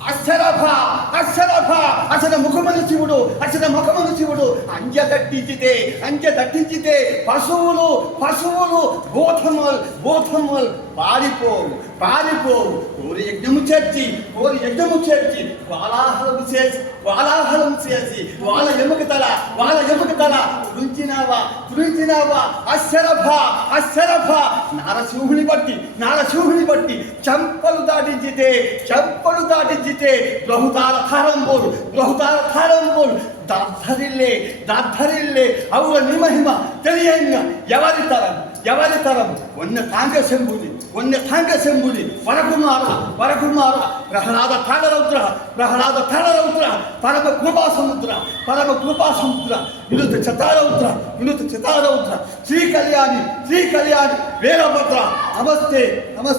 అక్షరభ అక్షరభ అసలు ముఖమును శివుడు అసలు ముఖమును శివుడు అంచె దట్టించితే పశువులు బోధములు పారిపోవు కోరి యజ్ఞము చేర్చి కోలాహలము చేసి వాళ్ళ ఎముక తల తురించినావా అక్షరభ నారసింహుని బట్టి చంపలు దాటించితే బహుతార తారంబోలు దాద్ధరిల్లే అవుల నిమహిమ తెలియంగా ఎవరి తరం వన్న కాంగశంభుని వరకుమార ప్రహ్లాద తాళరౌద్ర పరమ కృపాసముద్ర వినుత చతారౌద్ర శ్రీ కళ్యాణి వీరభద్ర నమస్తే నమో